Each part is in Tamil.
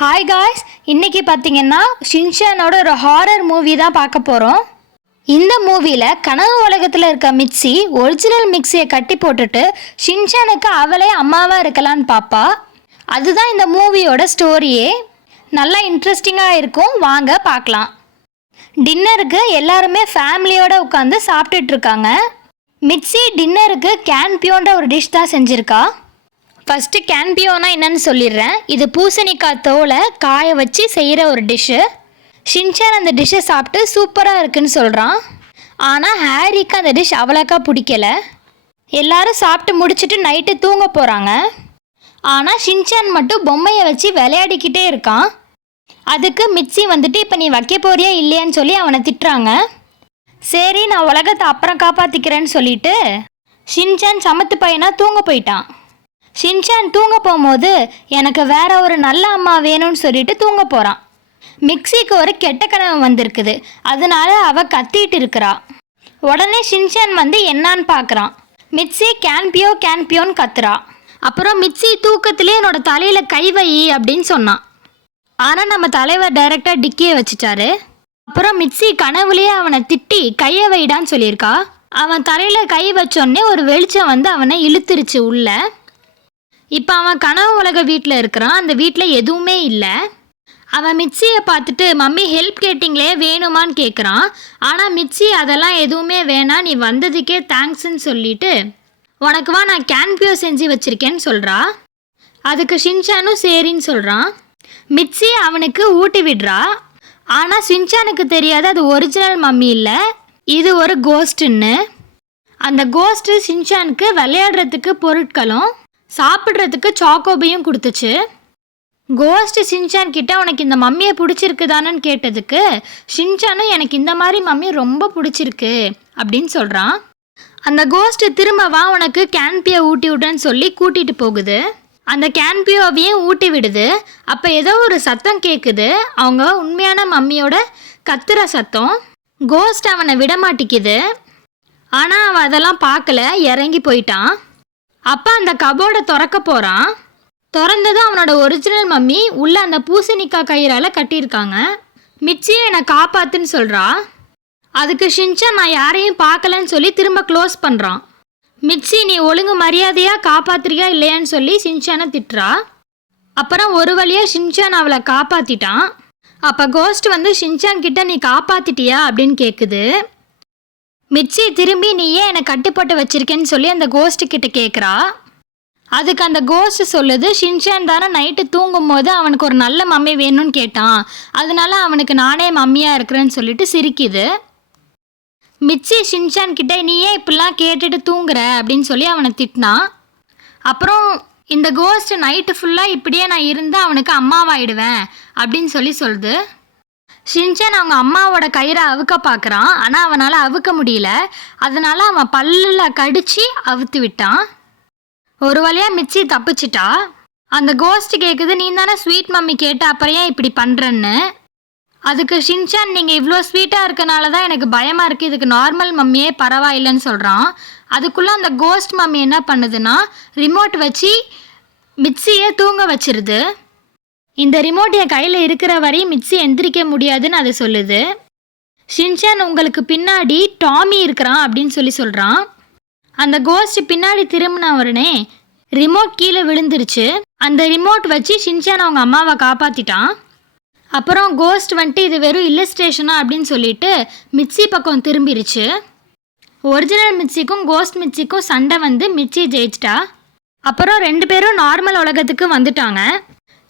ஹாய் காய்ஸ், இன்றைக்கி பார்த்தீங்கன்னா ஷின்சானோட ஒரு ஹாரர் மூவி தான் பார்க்க போகிறோம். இந்த மூவியில் கனவு உலகத்தில் இருக்க மிக்ஸி ஒரிஜினல் மிக்ஸியை கட்டி போட்டுட்டு ஷின்சானுக்கு அவளே அம்மாவாக இருக்கலான்னு பாப்பா. அதுதான் இந்த மூவியோட ஸ்டோரியே. நல்லா இன்ட்ரெஸ்டிங்காக இருக்கும், வாங்க பார்க்கலாம். டின்னருக்கு எல்லாருமே ஃபேமிலியோடு உட்காந்து சாப்பிட்டுட்ருக்காங்க. மிக்ஸி டின்னருக்கு கேன்பியோன்ற ஒரு டிஷ் தான் செஞ்சுருக்கா. ஃபஸ்ட்டு கேன்பியோனா என்னன்னு சொல்லிடுறேன். இது பூசணிக்காய் தோலை காய வச்சு செய்கிற ஒரு டிஷ்ஷு. ஷின்சான் அந்த டிஷ்ஷை சாப்பிட்டு சூப்பராக இருக்குன்னு சொல்கிறான். ஆனால் ஹாரிக்கு அந்த டிஷ் அவ்வளோக்கா பிடிக்கலை. எல்லோரும் சாப்பிட்டு முடிச்சுட்டு நைட்டு தூங்க போகிறாங்க. ஆனால் ஷின்சான் மட்டும் பொம்மையை வச்சு விளையாடிக்கிட்டே இருக்கான். அதுக்கு மிக்ஸி வந்துட்டு இப்போ நீ வைக்க போறியா இல்லையான்னு சொல்லி அவனை திட்டுறாங்க. சரி, நான் உலகத்தை அப்புறம் காப்பாற்றிக்கிறேன்னு சொல்லிட்டு ஷின்சான் சமத்து பையனாக தூங்க போயிட்டான். ஷின்சான் தூங்க போகும்போது எனக்கு வேற ஒரு நல்ல அம்மா வேணும்னு சொல்லிட்டு தூங்க போகிறான். மிக்ஸிக்கு ஒரு கெட்ட கனவு வந்திருக்குது, அதனால அவள் கத்திட்டு இருக்கிறா. உடனே ஷின்சான் வந்து என்னான்னு பார்க்குறான். மிக்ஸி கேன்பியோன்னு கத்துறா. அப்புறம் மிக்ஸி தூக்கத்திலே என்னோட தலையில் கை வை அப்படின்னு சொன்னான். ஆனால் நம்ம தலைவர் டைரெக்டாக டிக்கியை வச்சுட்டாரு. அப்புறம் மிக்ஸி கனவுலேயே அவனை திட்டி கையை வைடான்னு சொல்லியிருக்கா. அவன் தலையில் கை வச்சோடனே ஒரு வெளிச்சம் வந்து அவனை இழுத்துருச்சு உள்ள. இப்போ அவன் கனவு உலக வீட்டில் இருக்கிறான். அந்த வீட்டில் எதுவுமே இல்லை. அவன் மிக்ஸியை பார்த்துட்டு மம்மி ஹெல்ப் கேட்டிங்களே வேணுமான்னு கேட்குறான். ஆனால் மிக்ஸி அதெல்லாம் எதுவுமே வேணாம், நீ வந்ததுக்கே தேங்க்ஸ்ன்னு சொல்லிட்டு உனக்கு வா நான் கேன்பியோ செஞ்சு வச்சுருக்கேன்னு சொல்கிறா. அதுக்கு ஷின்சானும் சரின்னு சொல்கிறான். மிக்ஸி அவனுக்கு ஊட்டி விடுறா. ஆனால் ஷின்சானுக்கு தெரியாது அது ஒரிஜினல் மம்மி இல்லை, இது ஒரு கோஸ்ட்டுன்னு. அந்த கோஸ்ட்டு ஷின்சானுக்கு விளையாடுறதுக்கு பொருட்களும் சாப்பிட்றதுக்கு சாக்கோபையும் கொடுத்துச்சு. கோஸ்ட் ஷின்சான் கிட்ட உனக்கு இந்த மம்மியை பிடிச்சிருக்குதானு கேட்டதுக்கு ஷின்சானும் எனக்கு இந்த மாதிரி மம்மி ரொம்ப பிடிச்சிருக்கு அப்படின்னு சொல்கிறான். அந்த கோஸ்ட் திரும்பவா உனக்கு கேன்பியோ ஊட்டி விடுறேன்னு சொல்லி கூட்டிகிட்டு போகுது. அந்த கேன்பியோவையும் ஊட்டி விடுது. அப்போ ஏதோ ஒரு சத்தம் கேட்குது, அவங்க உண்மையான மம்மியோட கத்துற சத்தம். கோஸ்ட் அவனை விட மாட்டிக்குது. ஆனால் அவன் அதெல்லாம் பார்க்கல, இறங்கி போயிட்டான். அப்போ அந்த கபோர்டை திறக்க போகிறான். திறந்ததும் அவனோட ஒரிஜினல் மம்மி உள்ள அந்த பூசணிக்காய் கயிறால் கட்டியிருக்காங்க. மிக்ஸியை என்னை காப்பாத்துன்னு சொல்கிறா. அதுக்கு ஷின்சான் நான் யாரையும் பார்க்கலன்னு சொல்லி திரும்ப க்ளோஸ் பண்ணுறான். மிக்ஸி நீ ஒழுங்கு மரியாதையாக காப்பாத்துறியா இல்லையான்னு சொல்லி ஷின்சானை திட்டுறா. அப்புறம் ஒரு வழியாக ஷின்சான் அவளை காப்பாற்றிட்டான். அப்போ கோஸ்ட் வந்து ஷின்சான் கிட்ட நீ காப்பாற்றிட்டியா அப்படின்னு கேட்குது. மிக்ஸி திரும்பி நீ ஏன் என்னை கட்டுப்பட்டு வச்சிருக்கேன்னு சொல்லி அந்த கோஸ்ட்டு கிட்ட கேட்குறா. அதுக்கு அந்த கோஸ்ட் சொல்லுது, ஷின்சான் தானே நைட்டு தூங்கும் போது அவனுக்கு ஒரு நல்ல மம்மி வேணும்னு கேட்டான், அதனால அவனுக்கு நானே மம்மியாக இருக்கிறேன்னு சொல்லிட்டு சிரிக்குது. மிக்ஸி ஷின்சான் கிட்ட நீ ஏன் இப்படிலாம் கேட்டுட்டு தூங்குற அப்படின்னு சொல்லி அவனை திட்டினான். அப்புறம் இந்த கோஸ்ட் நைட்டு ஃபுல்லாக இப்படியே நான் இருந்தால் அவனுக்கு அம்மாவாயிடுவேன் அப்படின்னு சொல்லுது. ஷின்சான் அவங்க அம்மாவோட கயிறை அவுக்க பார்க்குறான். ஆனால் அவனால் அவுக்க முடியல. அதனால அவன் பல்லில் கடிச்சு அவுத்து விட்டான். ஒரு வழியாக மிக்ஸி தப்பிச்சிட்டா. அந்த கோஸ்ட் கேட்குது, நீ தானே ஸ்வீட் மம்மி கேட்ட, அப்புறம் ஏன் இப்படி பண்ணுறன்னு. அதுக்கு ஷின்சான் நீங்கள் இவ்வளோ ஸ்வீட்டாக இருக்கனால தான் எனக்கு பயமாக இருக்குது, இதுக்கு நார்மல் மம்மியே பரவாயில்லைன்னு சொல்கிறான். அதுக்குள்ளே அந்த கோஸ்ட் மம்மி என்ன பண்ணுதுன்னா ரிமோட் வச்சு மிக்ஸியை தூங்க வச்சிருது. இந்த ரிமோட் என் கையில் இருக்கிற வரையும் மிக்ஸி எந்திரிக்க முடியாதுன்னு அது சொல்லுது. ஷின்சான் உங்களுக்கு பின்னாடி டாமி இருக்கிறான் அப்படின்னு சொல்கிறான். அந்த கோஸ்ட் பின்னாடி திரும்பின உடனே ரிமோட் கீழே விழுந்துருச்சு. அந்த ரிமோட் வச்சு ஷின்சான் அவங்க அம்மாவை காப்பாற்றிட்டான். அப்புறம் கோஸ்ட் வந்துட்டு இது வெறும் இல்லஸ்ட்ரேஷனா அப்படின்னு சொல்லிட்டு மிக்ஸி பக்கம் திரும்பிருச்சு. ஒரிஜினல் மிக்ஸிக்கும் கோஸ்ட் மிக்ஸிக்கும் சண்டை வந்து மிக்ஸி ஜெயிச்சிட்டா. அப்புறம் 2 பேரும் நார்மல் உலகத்துக்கு வந்துட்டாங்க.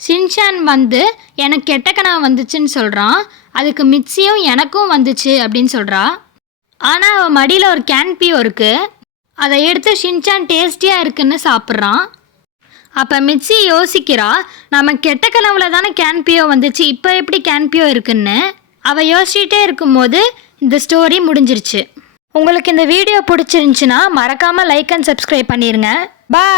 ஷின்சான் வந்து எனக்கு கெட்ட கனவு வந்துச்சுன்னு சொல்கிறான். அதுக்கு மிக்ஸியும் எனக்கும் வந்துச்சு அப்படின்னு சொல்கிறா. ஆனால் அவன் மடியில் ஒரு கேன்பியோ இருக்குது. அதை எடுத்து ஷின்சான் டேஸ்டியாக இருக்குன்னு சாப்பிட்றான். அப்போ மிக்ஸி யோசிக்கிறா, நம்ம கெட்ட கனவுல தானே கேன்பியோ வந்துச்சு, இப்போ எப்படி கேன்பியோ இருக்குன்னு. அவள் யோசிச்சுட்டே இருக்கும்போது இந்த ஸ்டோரி முடிஞ்சிருச்சு. உங்களுக்கு இந்த வீடியோ பிடிச்சிருந்துச்சுன்னா மறக்காமல் லைக் அண்ட் சப்ஸ்கிரைப் பண்ணிடுங்க. பாய்.